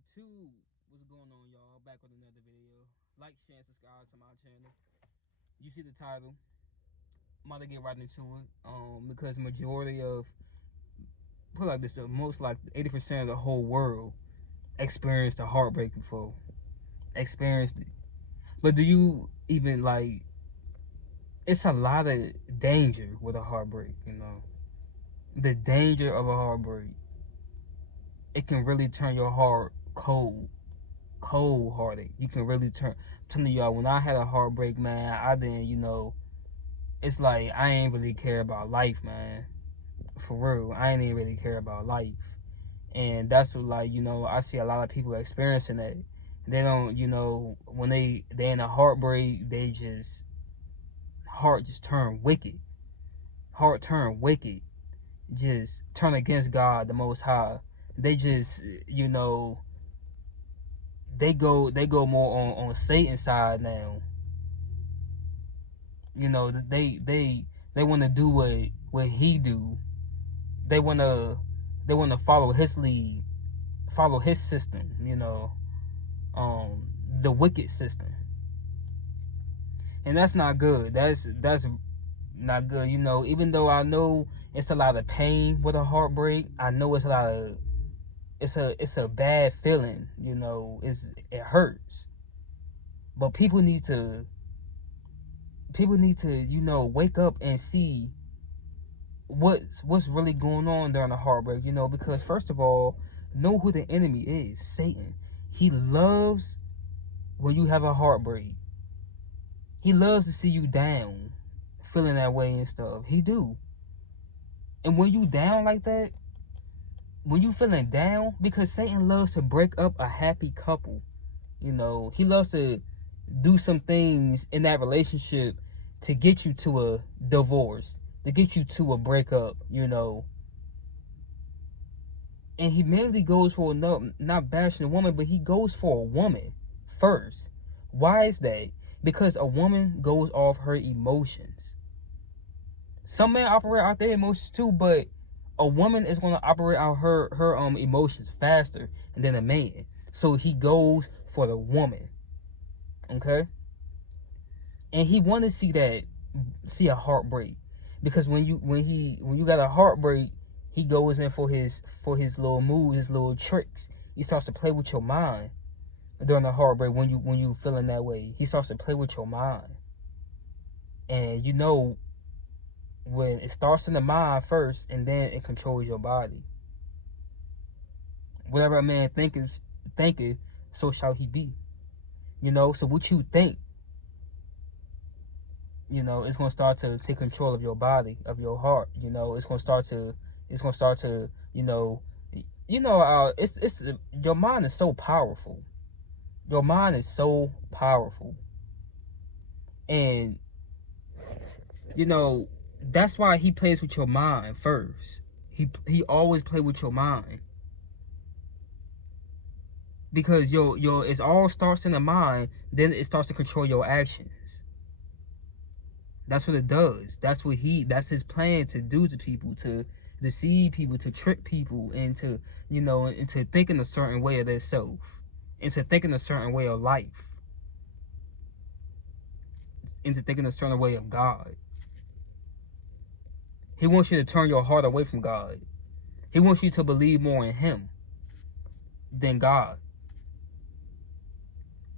YouTube, what's going on, y'all? Back with another video. Like, share, and subscribe to my channel. You see the title. I'm about to get right into it. Because majority of, put it like this, most like 80% of the whole world experienced a heartbreak before. Experienced it. But do you even like? It's a lot of danger with a heartbreak. The danger of a heartbreak. It can really turn your heart cold hearted. You can really turn. I'm telling y'all, when I had a heartbreak, man, I didn't, it's like I ain't really care about life, man. For real, I ain't even really care about life. And that's what, like, I see a lot of people experiencing that. They don't, when they in a heartbreak, heart just turn wicked. Heart turn wicked. Just turn against God, the Most High. They just, they go more on Satan's side now. They want to do what he do. They want to follow his lead, follow his system. The wicked system, and that's not good. That's not good. Even though I know it's a lot of pain with a heartbreak, I know it's a lot of it's a bad feeling. It hurts, but people need to wake up and see what's really going on during a heartbreak. Because first of all, know who the enemy is. Satan. He loves when you have a heartbreak. He loves to see you down, feeling that way and stuff. He do. And when you down like that, when you feeling down, because Satan loves to break up a happy couple. He loves to do some things in that relationship to get you to a divorce, to get you to a breakup, And he mainly goes for, not bashing a woman, but he goes for a woman first. Why is that? Because a woman goes off her emotions. Some men operate out their emotions too, but a woman is going to operate out her emotions faster than a man. So he goes for the woman. Okay? And he want to see a heartbreak, because when you got a heartbreak, he goes in for his little moves, his little tricks. He starts to play with your mind during the heartbreak. When you feeling that way, he starts to play with your mind. And when it starts in the mind first, and then it controls your body. Whatever a man thinketh, so shall he be. So what you think, it's gonna start to take control of your body, of your heart. It's gonna start to, it's your mind is so powerful. Your mind is so powerful, and that's why he plays with your mind first. He always play with your mind, because it all starts in the mind, then it starts to control your actions. That's what it does. That's his plan, to do to people, to deceive people, to trick people into, into thinking a certain way of their self, into thinking a certain way of life, into thinking a certain way of God. He wants you to turn your heart away from God. He wants you to believe more in him than God.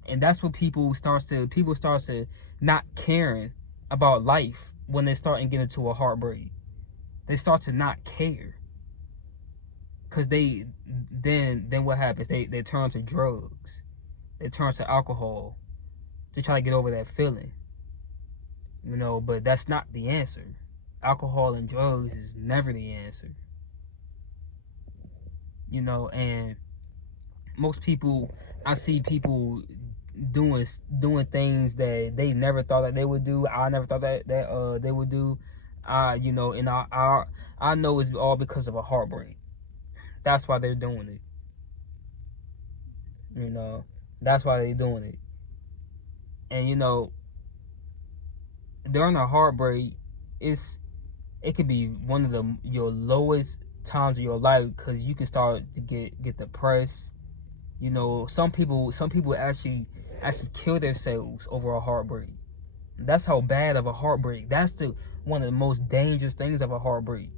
And that's what people start to not caring about life when they start and get into a heartbreak. They start to not care. Because then what happens? They turn to drugs. They turn to alcohol to try to get over that feeling. But that's not the answer. Alcohol and drugs is never the answer. And most people, I see people doing things that they never thought that they would do. I never thought that they would do. And I know it's all because of a heartbreak. That's why they're doing it. That's why they're doing it. And during a heartbreak, it could be one of your lowest times of your life, because you can start to get depressed. You know, some people actually kill themselves over a heartbreak. That's how bad of a heartbreak. That's one of the most dangerous things of a heartbreak.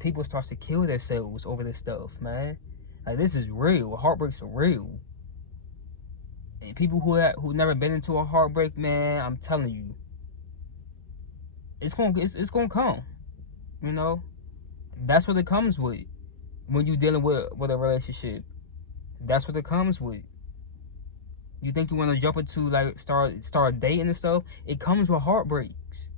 People start to kill themselves over this stuff, man. Like, this is real. Heartbreaks are real. And people who never been into a heartbreak, man, I'm telling you, it's gonna come. You know, that's what it comes with when you dealing with a relationship. That's what it comes with. You think you want to jump into, like, start dating and stuff? It comes with heartbreaks.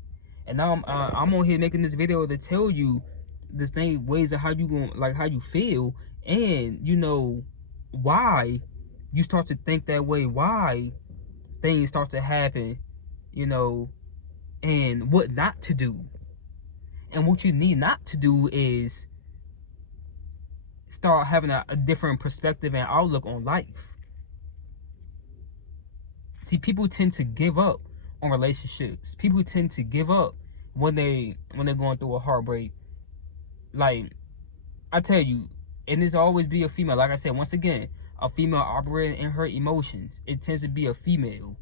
And now I'm on here making this video to tell you this thing, ways of how you feel, and you know why you start to think that way, why things start to happen, you know, and what not to do. And what you need not to do is start having a different perspective and outlook on life. See, people tend to give up on relationships. People tend to give up when they're going through a heartbreak. Like, I tell you, and this always be a female. Like I said, once again, a female operating in her emotions. It tends to be a female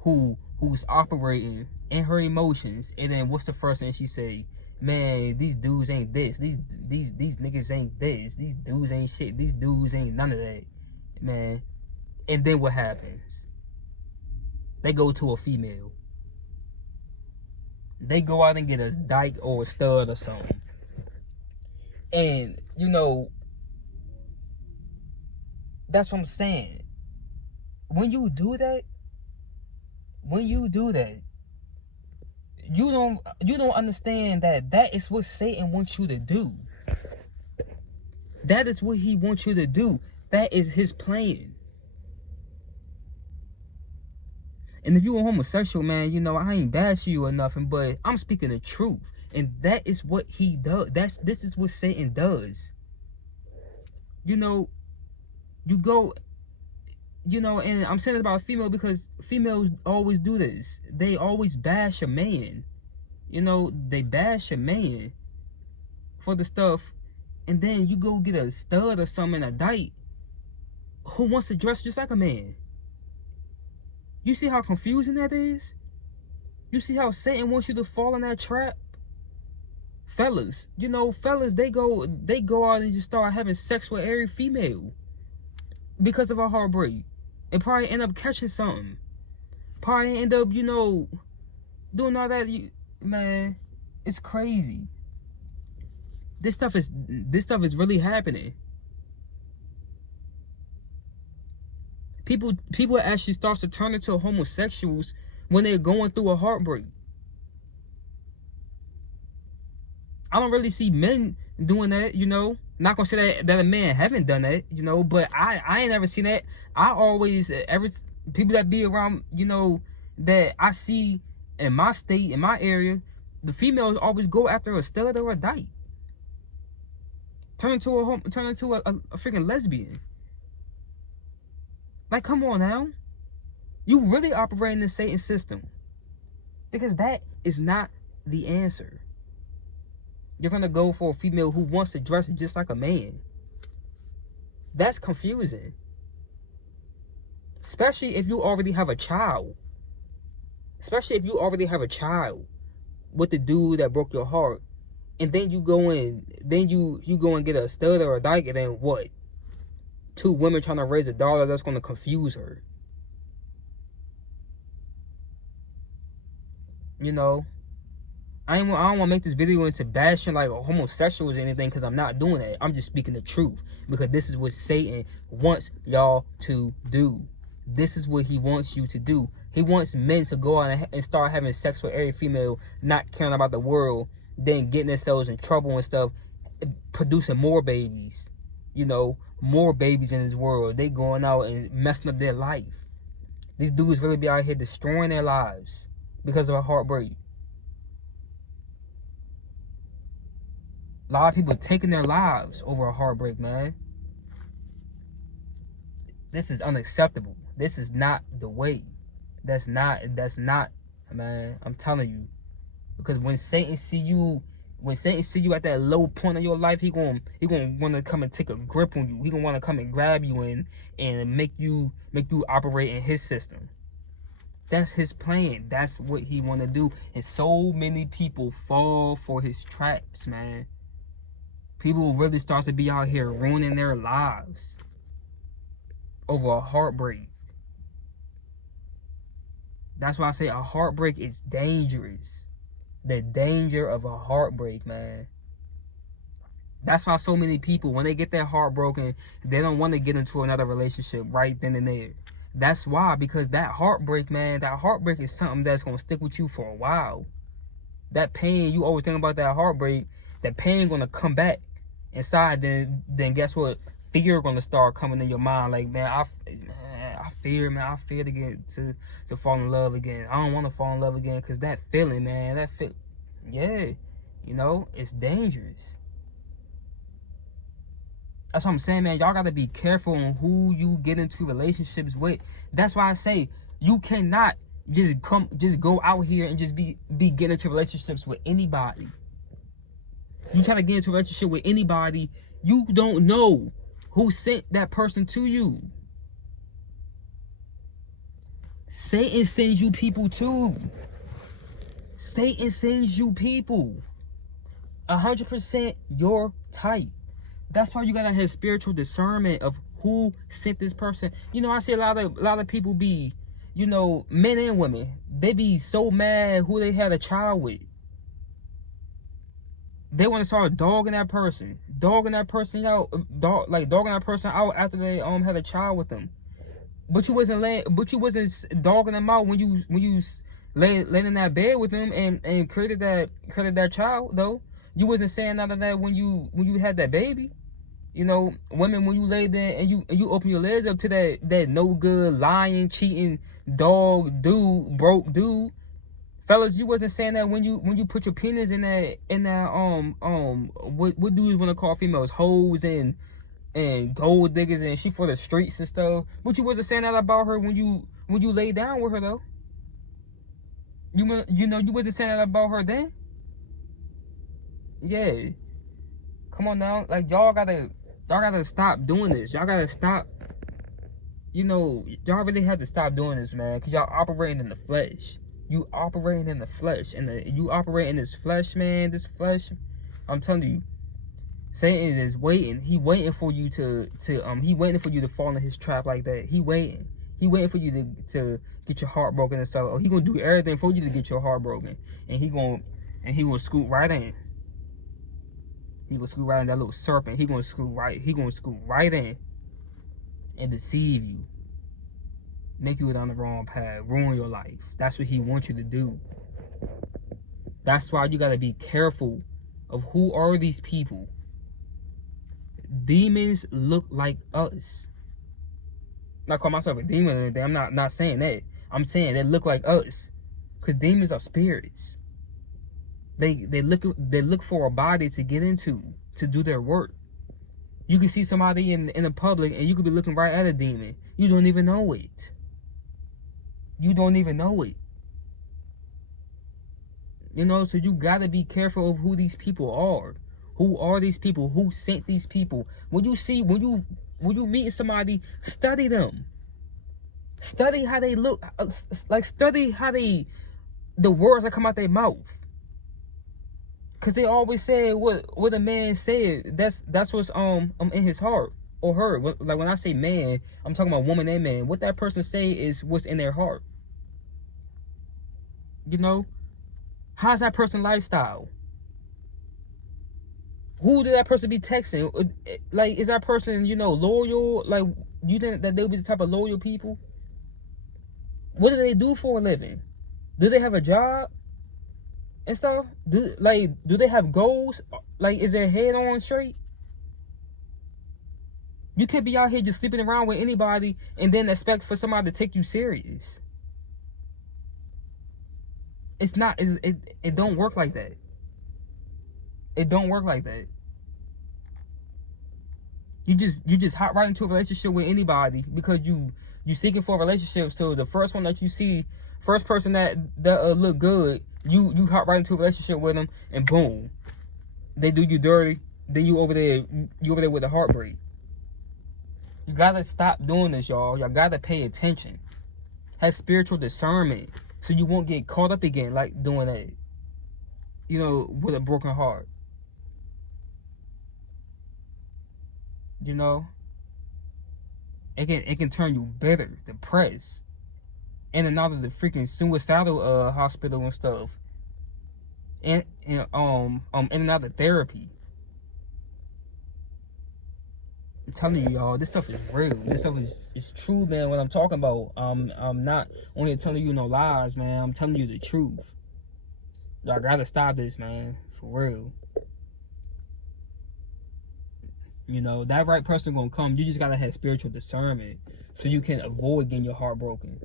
who's operating in her emotions. And then what's the first thing she say? Man, these dudes ain't this. These niggas ain't this. These dudes ain't shit. These dudes ain't none of that, man. And then what happens? They go to a female. They go out and get a dyke or a stud or something. And, you know, that's what I'm saying. When you do that, you don't understand that is what Satan wants you to do. That is what he wants you to do. That is his plan. And if you're a homosexual, man, you know, I ain't bashing you or nothing, but I'm speaking the truth. And that is what he does. This is what Satan does. You know, you go, you know, and I'm saying this about female because females always do this. They always bash a man. You know, they bash a man for the stuff. And then you go get a stud or something, a dyke, who wants to dress just like a man. You see how confusing that is? You see how Satan wants you to fall in that trap? Fellas, you know, they go out and just start having sex with every female because of a heartbreak. And probably end up catching something. Probably end up, you know, doing all that. Man, it's crazy. This stuff is really happening. People actually start to turn into homosexuals when they're going through a heartbreak. I don't really see men doing that, you know. Not gonna say that a man haven't done that, you know, but I ain't never seen that. I always, people that be around, you know, that I see in my state, in my area, the females always go after a stud or a dyke. Turn into a freaking lesbian. Like, come on now. You really operating the Satan system. Because that is not the answer. You're going to go for a female who wants to dress just like a man. That's confusing. Especially if you already have a child. Especially if you already have a child with the dude that broke your heart. And then you go in, you go and get a stud or a dyke, and then what? Two women trying to raise a daughter that's going to confuse her. You know, I don't want to make this video into bashing like homosexuals or anything, because I'm not doing that. I'm just speaking the truth, because this is what Satan wants y'all to do. This is what he wants you to do. He wants men to go out and start having sex with every female, not caring about the world, then getting themselves in trouble and stuff, producing more babies. You know, more babies in this world. They going out and messing up their life. These dudes really be out here destroying their lives because of a heartbreak. A lot of people taking their lives over a heartbreak, man. This is unacceptable. This is not the way. That's not, man. I'm telling you. Because when Satan see you When Satan see you at that low point of your life, he gonna want to come and take a grip on you. He gonna want to come and grab you and make you operate in his system. That's his plan. That's what he want to do. And so many people fall for his traps, man. People really start to be out here ruining their lives over a heartbreak. That's why I say a heartbreak is dangerous. The danger of a heartbreak, man. That's why so many people, when they get their heart broken, they don't want to get into another relationship right then and there. That's why, because that heartbreak, man, that heartbreak is something that's going to stick with you for a while. That pain, you always think about that heartbreak, that pain going to come back inside, then guess what? Fear going to start coming in your mind. Like, man, I fear to get to fall in love again. I don't want to fall in love again, because that feeling, man, yeah, you know, it's dangerous. That's what I'm saying, man. Y'all got to be careful on who you get into relationships with. That's why I say you cannot just go out here and just be getting into relationships with anybody. You try to get into a relationship with anybody, you don't know who sent that person to you. Satan sends you people too. Satan sends you people. 100% your type. That's why you gotta have spiritual discernment of who sent this person. You know, I see a lot of people be, you know, men and women, they be so mad who they had a child with. They want to start dogging that person out, dogging that person out after they had a child with them. But you wasn't dogging them out when you lay in that bed with them and created that child though. You wasn't saying none of that when you had that baby. You know, women, when you lay there and you open your legs up to that no good, lying, cheating, dog dude, broke dude. Fellas, you wasn't saying that when you put your penis in that what dudes want to call females, hoes and gold diggers, and she for the streets and stuff. But you wasn't saying that about her when you lay down with her though. You know you wasn't saying that about her then. Yeah, come on now, like y'all gotta stop doing this. Y'all gotta stop. You know, y'all really have to stop doing this, man, because y'all operating in the flesh. You operating in the flesh, and you operate in this flesh, man. This flesh, I'm telling you, Satan is waiting. He waiting for you to fall into his trap like that. He waiting for you to get your heart broken and stuff. Or he gonna do everything for you to get your heart broken, and he gonna scoot right in. He gonna scoot right in, that little serpent. He gonna scoot right in and deceive you. Make you down the wrong path, ruin your life. That's what he wants you to do. That's why you gotta be careful of who are these people. Demons look like us. I'm not calling myself a demon or anything. I'm not saying that. I'm saying they look like us, because demons are spirits. They look for a body to get into, to do their work. You can see somebody in the public and you could be looking right at a demon. You don't even know it. You don't even know it. You know, so you gotta be careful of who these people are. Who are these people? Who sent these people? When you meet somebody, study them. Study how they look. Like, study how the words that come out their mouth. Cause they always say what a man said. That's what's in his heart or her. Like, when I say man, I'm talking about woman and man. What that person say is what's in their heart. You know, how's that person lifestyle? Who did that person be texting? Like, is that person, you know, loyal? Like, you think that they'll be the type of loyal people? What do they do for a living? Do they have a job and stuff? Do they have goals? Like, is their head on straight? You can't be out here just sleeping around with anybody and then expect for somebody to take you serious. It's not. It don't work like that. It don't work like that. You just hop right into a relationship with anybody because you seeking for a relationship. So the first one that you see, first person that look good, you hop right into a relationship with them, and boom, they do you dirty, then you over there with a heartbreak. You gotta stop doing this, y'all. Y'all gotta pay attention. Have spiritual discernment so you won't get caught up again like doing that. You know, with a broken heart. You know, it can turn you bitter, depressed, in and out of the freaking suicidal hospital and stuff, and in and out of therapy. I'm telling you, y'all, this stuff is real. This stuff is true, man. What I'm talking about, I'm not only telling you no lies, man. I'm telling you the truth. Y'all gotta stop this, man, for real. You know, that right person gonna come. You just gotta have spiritual discernment so you can avoid getting your heart broken.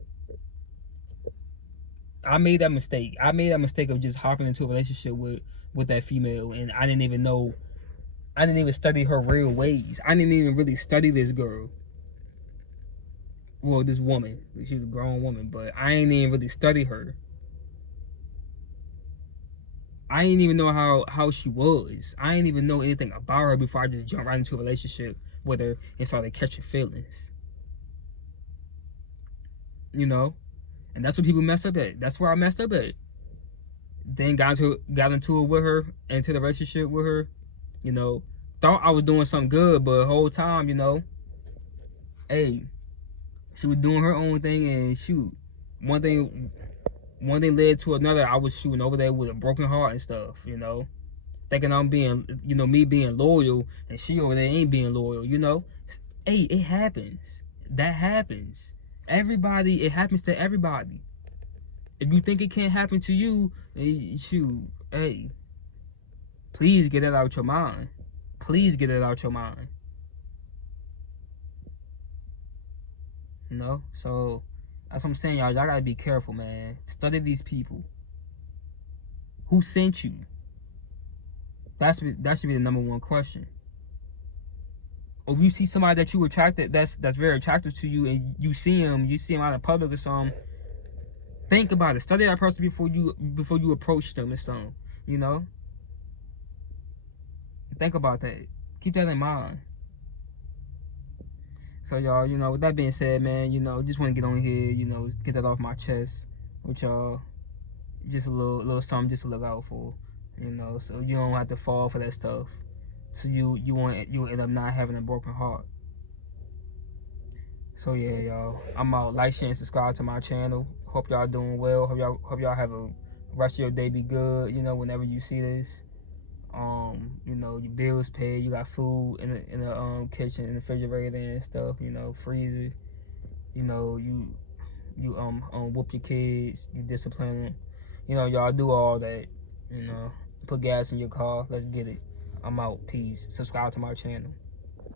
I made that mistake. I made that mistake of just hopping into a relationship with that female, and I didn't even know. I didn't even study her real ways. I didn't even really study this girl. Well, this woman. She's a grown woman, but I ain't even really study her. I didn't even know how she was. I didn't even know anything about her before I just jumped right into a relationship with her and started catching feelings. You know? And that's what people mess up at. That's where I messed up at. Then got into it with her, into the relationship with her. You know, thought I was doing something good, but the whole time, you know, hey, she was doing her own thing, and shoot, one thing led to another. I was shooting over there with a broken heart and stuff, you know, thinking I'm being, you know, me being loyal, and she over there ain't being loyal, you know. Hey, it happens. That happens. Everybody, it happens to everybody. If you think it can't happen to you, shoot, hey, please get it out your mind. Please get it out your mind. You know? So, that's what I'm saying, y'all. Y'all gotta be careful, man. Study these people. Who sent you? That should be the number one question. Or if you see somebody that you attracted, that's very attractive to you, and you see him out in public or something, think about it. Study that person before you approach them or something. You know? Think about that. Keep that in mind. So, y'all, you know, with that being said, man, you know, just want to get on here, you know, get that off my chest with y'all. Just a little something just to look out for, you know, so you don't have to fall for that stuff. So you end up not having a broken heart. So yeah, y'all, I'm out. Like, share, and subscribe to my channel. Hope y'all doing well. Hope y'all have a rest of your day be good. You know, whenever you see this. You know, your bills paid, you got food in the kitchen, in the refrigerator and stuff, you know, freezer. You know, you whoop your kids, you discipline them. You know, y'all do all that, you know. Put gas in your car. Let's get it. I'm out. Peace. Subscribe to my channel.